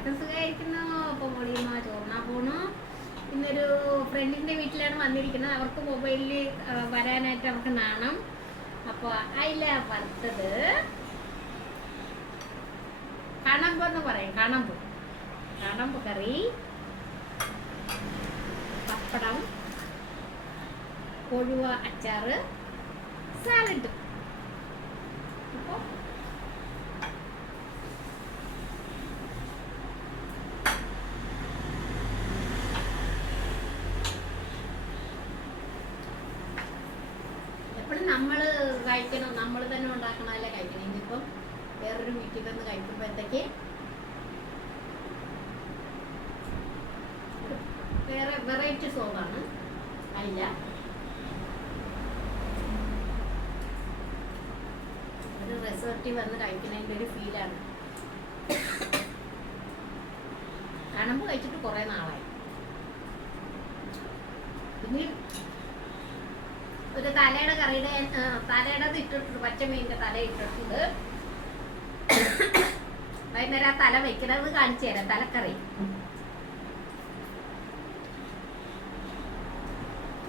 എല്ലാവർക്കും സുഖമായിരിക്കുന്നു അപ്പോൾ മോളിയമ്മ ചോറിനാ പോണു. ഇന്നൊരു ഫ്രണ്ടിന്റെ വീട്ടിലാണ് വന്നിരിക്കുന്നത്. അവർക്ക് മൊബൈലിൽ വരാനായിട്ട് അവർക്ക് നാണം. അപ്പോൾ അതില വറുത്തത്. കണമ്പ് എന്ന് പറയും കണമ്പ്. കണമ്പ് കറി. പപ്പടം. കൊഴുവ അച്ചാറ്. സാലഡ് അപ്പോൾ എപ്പോഴും നമ്മൾ കഴിക്കണം? നമ്മൾ തന്നെ ഉണ്ടാക്കണമല്ലേ കഴിക്കണം. ഇനിയിപ്പം വേറൊരു വീട്ടിൽ നിന്ന് കഴിക്കുമ്പോഴത്തേക്ക് വേറെ വെറൈറ്റി സോങ്ങാണ് അല്ല. ഒരു റിസോർട്ടിൽ വന്ന് കഴിക്കുന്നതിന്റെ ഒരു ഫീലാണ് കണമ്പ് കഴിച്ചിട്ട് കുറേ നാളായി. പിന്നെ ഒരു തലയുടെ കറിയുടെ തലയുടെ ഇട്ടിട്ടുണ്ട്. പച്ചമീനിന്റെ തല ഇട്ടിട്ടുണ്ട്. വൈകുന്നേരം ആ തല വെക്കുന്നത് കാണിച്ചു തരാം. തലക്കറി.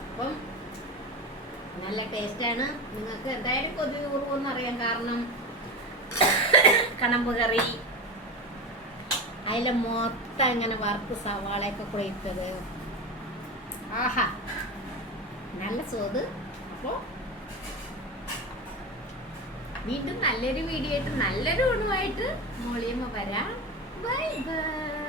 അപ്പം നല്ല ടേസ്റ്റാണ്. നിങ്ങൾക്ക് എന്തായാലും കൊതി കൂറുമെന്ന് അറിയാം. കാരണം കണമ്പ് കറി അതിൽ മൊത്തം ഇങ്ങനെ വറുത്ത് സവാളയൊക്കെ കുഴിച്ചത് ആഹാ. നല്ല സ്വാദ് അപ്പോൾ വീണ്ടും നല്ലൊരു വീഡിയോ ആയിട്ട് നല്ലൊരു ഗുണമായിട്ട് മോളിയമ്മ വരാം. Bye bye.